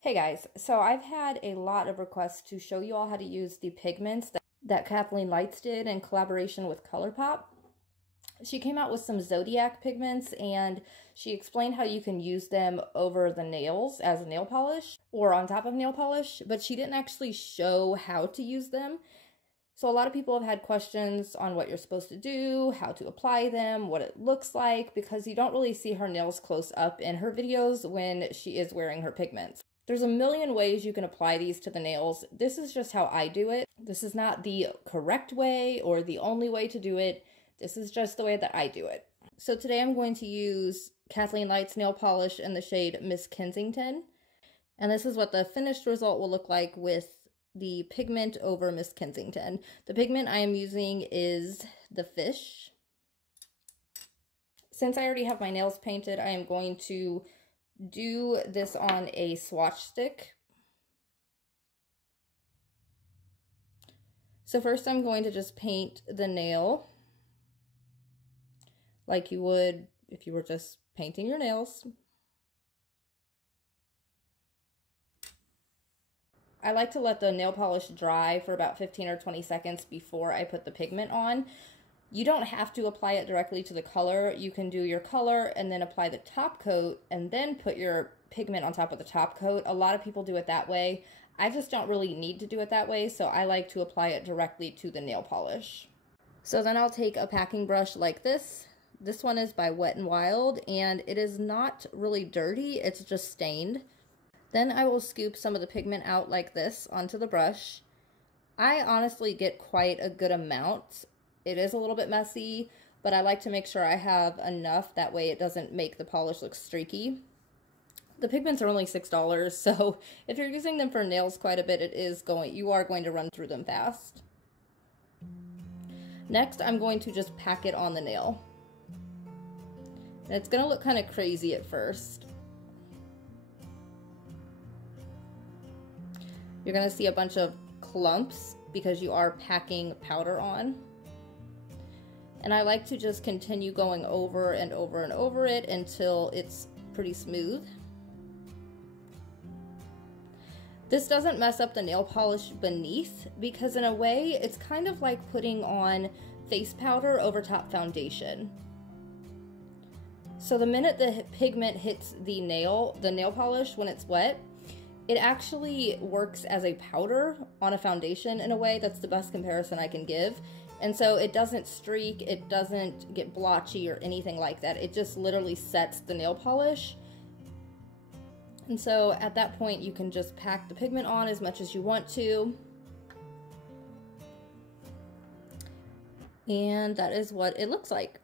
Hey guys, so I've had a lot of requests to show you all how to use the pigments that Kathleen Lights did in collaboration with Colourpop. She came out with some Zodiac pigments and she explained how you can use them over the nails as a nail polish or on top of nail polish, but she didn't actually show how to use them. So a lot of people have had questions on what you're supposed to do, how to apply them, what it looks like, because you don't really see her nails close up in her videos when she is wearing her pigments. There's a million ways you can apply these to the nails. This is just how I do it. This is not the correct way or the only way to do it. This is just the way that I do it. So today I'm going to use Kathleen Lights nail polish in the shade Miss Kensington. And this is what the finished result will look like with the pigment over Miss Kensington. The pigment I am using is the Fish. Since I already have my nails painted, I am going to do this on a swatch stick. So first I'm going to just paint the nail like you would if you were just painting your nails. I like to let the nail polish dry for about 15 or 20 seconds before I put the pigment on. You don't have to apply it directly to the color. You can do your color and then apply the top coat and then put your pigment on top of the top coat. A lot of people do it that way. I just don't really need to do it that way, so I like to apply it directly to the nail polish. So then I'll take a packing brush like this. This one is by Wet n Wild and it is not really dirty, it's just stained. Then I will scoop some of the pigment out like this onto the brush. I honestly get quite a good amount. It is a little bit messy, but I like to make sure I have enough, that way it doesn't make the polish look streaky. The pigments are only $6, so if you're using them for nails quite a bit, you are going to run through them fast. Next, I'm going to just pack it on the nail. And it's going to look kind of crazy at first. You're going to see a bunch of clumps because you are packing powder on. And I like to just continue going over and over and over it until it's pretty smooth. This doesn't mess up the nail polish beneath because in a way it's kind of like putting on face powder over top foundation. So the minute the pigment hits the nail polish when it's wet, it actually works as a powder on a foundation in a way. That's the best comparison I can give. And so it doesn't streak, it doesn't get blotchy or anything like that. It just literally sets the nail polish. And so at that point you can just pack the pigment on as much as you want to. And that is what it looks like.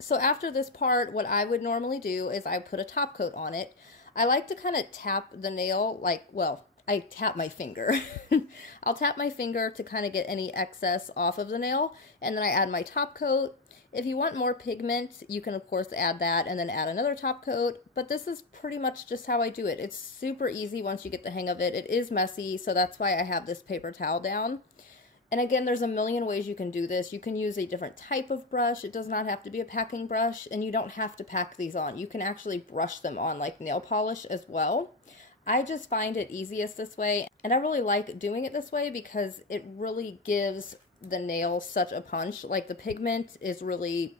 So after this part, what I would normally do is I put a top coat on it. I like to kind of tap the nail I tap my finger. I'll tap my finger to kind of get any excess off of the nail, and then I add my top coat. If you want more pigment, you can of course add that and then add another top coat, but this is pretty much just how I do it. It's super easy once you get the hang of it. It is messy, so that's why I have this paper towel down. And again, there's a million ways you can do this. You can use a different type of brush. It does not have to be a packing brush, and you don't have to pack these on. You can actually brush them on like nail polish as well. I just find it easiest this way, and I really like doing it this way because it really gives the nail such a punch. Like the pigment is really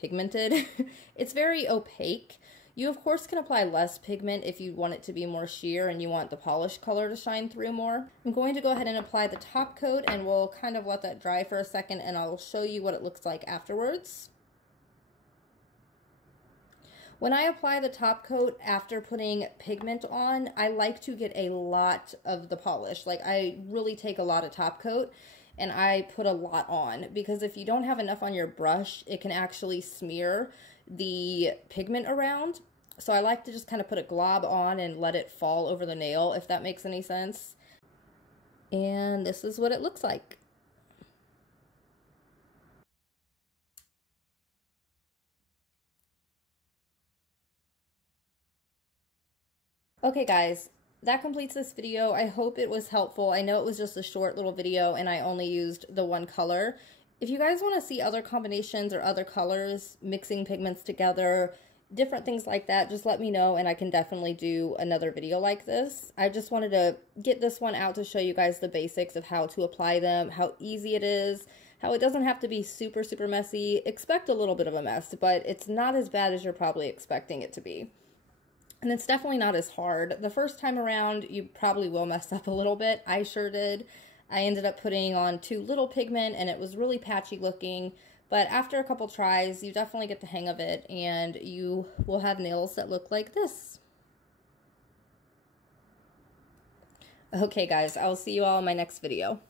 pigmented. It's very opaque. You of course can apply less pigment if you want it to be more sheer and you want the polish color to shine through more. I'm going to go ahead and apply the top coat and we'll kind of let that dry for a second and I'll show you what it looks like afterwards. When I apply the top coat after putting pigment on, I like to get a lot of the polish. Like I really take a lot of top coat and I put a lot on because if you don't have enough on your brush, it can actually smear the pigment around. So I like to just kind of put a glob on and let it fall over the nail, if that makes any sense. And this is what it looks like. Okay guys, that completes this video. I hope it was helpful. I know it was just a short little video and I only used the one color. If you guys want to see other combinations or other colors, mixing pigments together, different things like that, just let me know and I can definitely do another video like this. I just wanted to get this one out to show you guys the basics of how to apply them, how easy it is, how it doesn't have to be super, super messy. Expect a little bit of a mess, but it's not as bad as you're probably expecting it to be. And it's definitely not as hard. The first time around, you probably will mess up a little bit. I sure did. I ended up putting on too little pigment and it was really patchy looking. But after a couple tries, you definitely get the hang of it and you will have nails that look like this. Okay guys, I will see you all in my next video.